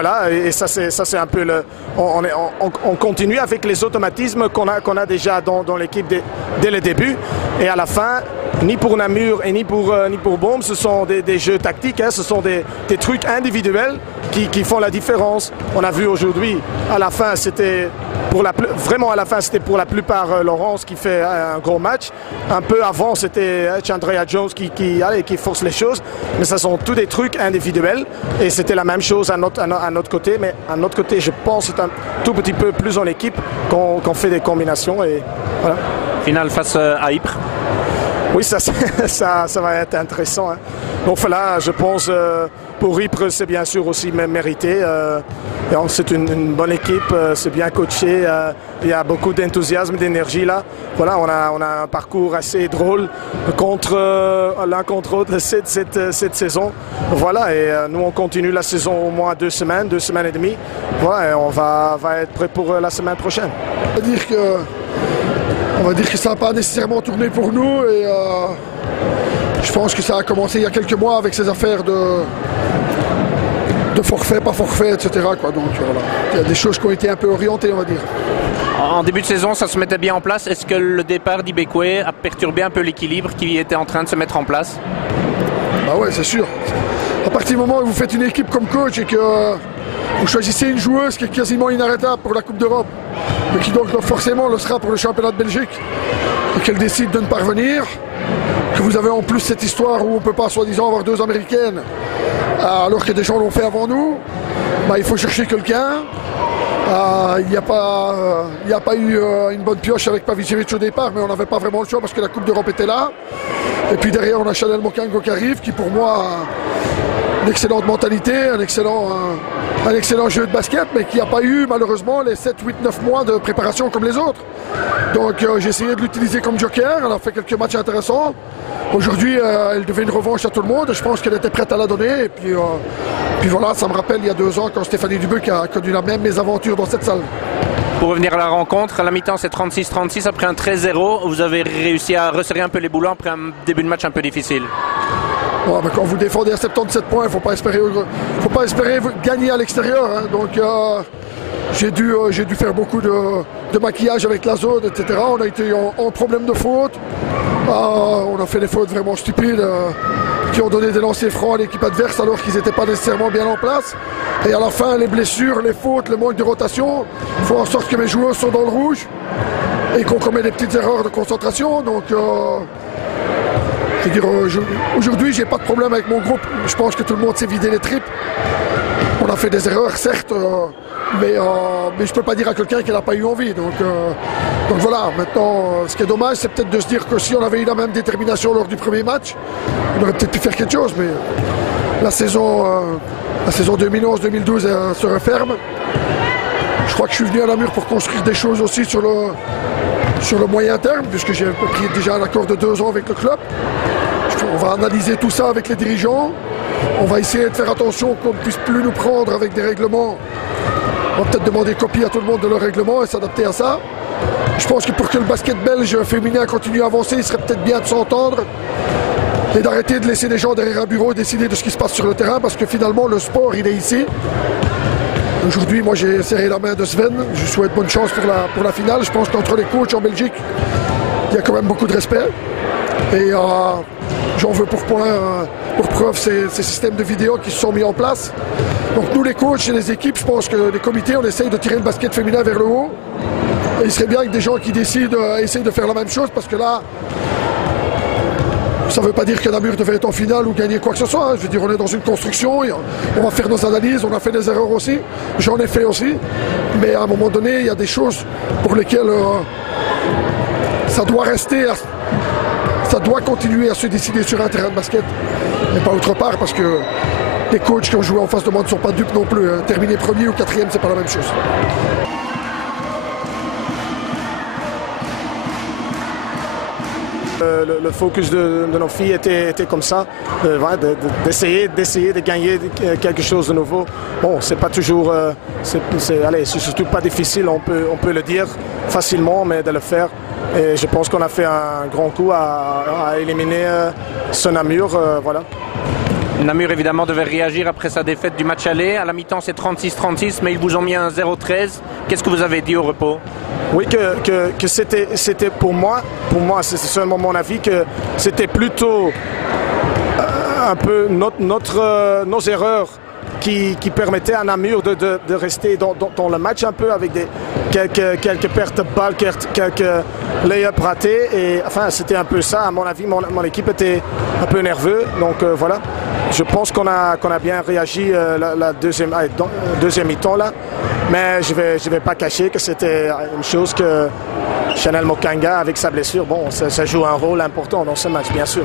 voilà, et ça c'est un peu on continue avec les automatismes qu'on a déjà dans l'équipe dès le début. Et à la fin, ni pour Namur et ni pour Beaume, ce sont des jeux tactiques, hein, ce sont des trucs individuels qui font la différence. On a vu aujourd'hui, à la fin, vraiment à la fin, c'était pour la plupart Laurence qui fait un gros match. Un peu avant, c'était Chandrea Jones qui force les choses. Mais ce sont tous des trucs individuels. Et c'était la même chose à notre côté. Mais à notre côté, je pense que c'est un tout petit peu plus en équipe qu'on fait des combinations. Et voilà. Finale face à Ypres. Oui, ça va être intéressant. Hein. Donc voilà, je pense pour Ypres, c'est bien sûr aussi mérité. C'est une bonne équipe, c'est bien coaché. Il y a beaucoup d'enthousiasme, d'énergie là. Voilà, on a un parcours assez drôle l'un contre l'autre cette saison. Voilà, et nous on continue la saison au moins 2 semaines et demie. Voilà, et on va être prêt pour la semaine prochaine. On va dire que ça n'a pas nécessairement tourné pour nous et je pense que ça a commencé il y a quelques mois avec ces affaires de forfait, pas forfait, etc. quoi. Donc voilà, il y a des choses qui ont été un peu orientées, on va dire. En début de saison, ça se mettait bien en place. Est-ce que le départ d'Ibekwe a perturbé un peu l'équilibre qui était en train de se mettre en place? Bah ouais, c'est sûr. À partir du moment où vous faites une équipe comme coach et que vous choisissez une joueuse qui est quasiment inarrêtable pour la Coupe d'Europe, mais qui donc forcément le sera pour le championnat de Belgique, et qu'elle décide de ne pas revenir, que vous avez en plus cette histoire où on ne peut pas soi-disant avoir 2 Américaines, alors que des gens l'ont fait avant nous, bah, il faut chercher quelqu'un. Il n'y a pas eu une bonne pioche avec Pavicevic au départ, mais on n'avait pas vraiment le choix parce que la Coupe d'Europe était là. Et puis derrière, on a Chanel Mokango qui arrive, qui pour moi a une excellente mentalité, un excellent jeu de basket, mais qui n'a pas eu malheureusement les 7, 8, 9 mois de préparation comme les autres. Donc j'ai essayé de l'utiliser comme joker, elle a fait quelques matchs intéressants. Aujourd'hui, elle devait une revanche à tout le monde, je pense qu'elle était prête à la donner. Et puis voilà, ça me rappelle il y a 2 ans quand Stéphanie Dubuc a connu la même mésaventure dans cette salle. Pour revenir à la rencontre, à la mi-temps c'est 36-36, après un 13-0, vous avez réussi à resserrer un peu les boulons après un début de match un peu difficile. Ouais, mais quand vous défendez à 77 points, il ne faut pas espérer gagner à l'extérieur. Hein. Donc j'ai dû faire beaucoup de maquillage avec la zone, etc. On a été en problème de faute. On a fait des fautes vraiment stupides qui ont donné des lancers francs à l'équipe adverse alors qu'ils n'étaient pas nécessairement bien en place. Et à la fin, les blessures, les fautes, le manque de rotation font en sorte que mes joueurs sont dans le rouge et qu'on commet des petites erreurs de concentration. Donc je veux dire, aujourd'hui, j'ai pas de problème avec mon groupe. Je pense que tout le monde s'est vidé les tripes. On a fait des erreurs, certes, mais je peux pas dire à quelqu'un qu'il n'a pas eu envie. Donc voilà, maintenant, ce qui est dommage, c'est peut-être de se dire que si on avait eu la même détermination lors du premier match, on aurait peut-être pu faire quelque chose. Mais la saison 2011-2012 se referme. Je crois que je suis venu à Namur pour construire des choses aussi sur le moyen terme, puisque j'ai pris déjà un accord de 2 ans avec le club. On va analyser tout ça avec les dirigeants. On va essayer de faire attention qu'on ne puisse plus nous prendre avec des règlements. On va peut-être demander copie à tout le monde de leur règlement et s'adapter à ça. Je pense que pour que le basket belge féminin continue à avancer, il serait peut-être bien de s'entendre et d'arrêter de laisser les gens derrière un bureau décider de ce qui se passe sur le terrain, parce que finalement le sport il est ici. Aujourd'hui, moi j'ai serré la main de Sven, je lui souhaite bonne chance pour la finale. Je pense qu'entre les coachs en Belgique, il y a quand même beaucoup de respect. Et j'en veux pour preuve ces systèmes de vidéo qui se sont mis en place. Donc nous les coachs et les équipes, je pense que les comités, on essaye de tirer le basket féminin vers le haut. Et il serait bien que des gens qui décident essayent de faire la même chose, parce que là, ça ne veut pas dire que Namur devait être en finale ou gagner quoi que ce soit. Hein. Je veux dire, on est dans une construction, on va faire nos analyses, on a fait des erreurs aussi, j'en ai fait aussi. Mais à un moment donné, il y a des choses pour lesquelles ça doit rester, ça doit continuer à se décider sur un terrain de basket, mais pas autre part, parce que les coachs qui ont joué en face de moi ne sont pas dupes non plus. Hein. Terminer premier ou quatrième, c'est pas la même chose. Le focus de nos filles était comme ça, d'essayer de gagner quelque chose de nouveau. Bon, c'est pas toujours, c'est surtout pas difficile, on peut le dire facilement, mais de le faire. Et je pense qu'on a fait un grand coup à éliminer ce Namur, voilà. Namur évidemment devait réagir après sa défaite du match aller. À la mi-temps c'est 36-36 mais ils vous ont mis un 0-13. Qu'est-ce que vous avez dit au repos? Oui, que c'était pour moi c'est seulement mon avis, que c'était plutôt un peu nos erreurs qui permettaient à Namur de rester dans le match un peu avec quelques pertes de balles, quelques lay-ups ratés. Et enfin, c'était un peu ça. À mon avis, mon équipe était un peu nerveuse. Donc voilà, je pense qu'on a bien réagi la deuxième mi-temps là. Mais je vais pas cacher que c'était une chose que Chanel Mokanga, avec sa blessure, bon, ça joue un rôle important dans ce match, bien sûr.